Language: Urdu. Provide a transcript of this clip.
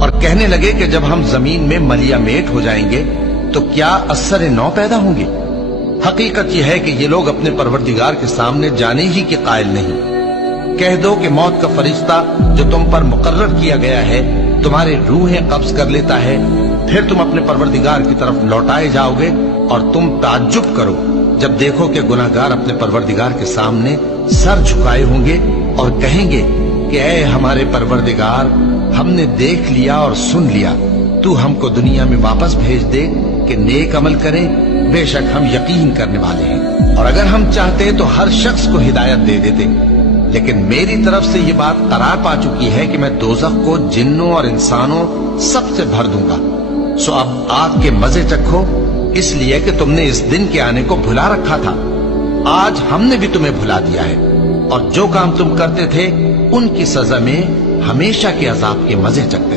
اور کہنے لگے کہ جب ہم زمین میں ملیا میٹ ہو جائیں گے تو کیا اثر نو پیدا ہوں گے؟ حقیقت یہ ہے کہ یہ لوگ اپنے پروردگار کے سامنے جانے ہی کے قائل نہیں۔ کہہ دو کہ موت کا فرشتہ جو تم پر مقرر کیا گیا ہے تمہارے روحیں قبض کر لیتا ہے، پھر تم اپنے پروردگار کی طرف لوٹائے جاؤ گے، اور تم تعجب کرو جب دیکھو کہ گناہگار اپنے پروردگار کے سامنے سر جھکائے ہوں گے اور کہیں گے کہ اے ہمارے پروردگار، ہم نے دیکھ لیا اور سن لیا، تو ہم کو دنیا میں واپس بھیج دے کہ نیک عمل کریں، بے شک ہم یقین کرنے والے ہیں، اور اگر ہم چاہتے تو ہر شخص کو ہدایت دے دیتے، لیکن میری طرف سے یہ بات قرار پا چکی ہے کہ میں دوزخ کو جنوں اور انسانوں سب سے بھر دوں گا۔ سو اب آگ کے مزے چکھو، اس لیے کہ تم نے اس دن کے آنے کو بھلا رکھا تھا، آج ہم نے بھی تمہیں بھلا دیا ہے، اور جو کام تم کرتے تھے ان کی سزا میں ہمیشہ کے عذاب کے مزے چکھتے رہو۔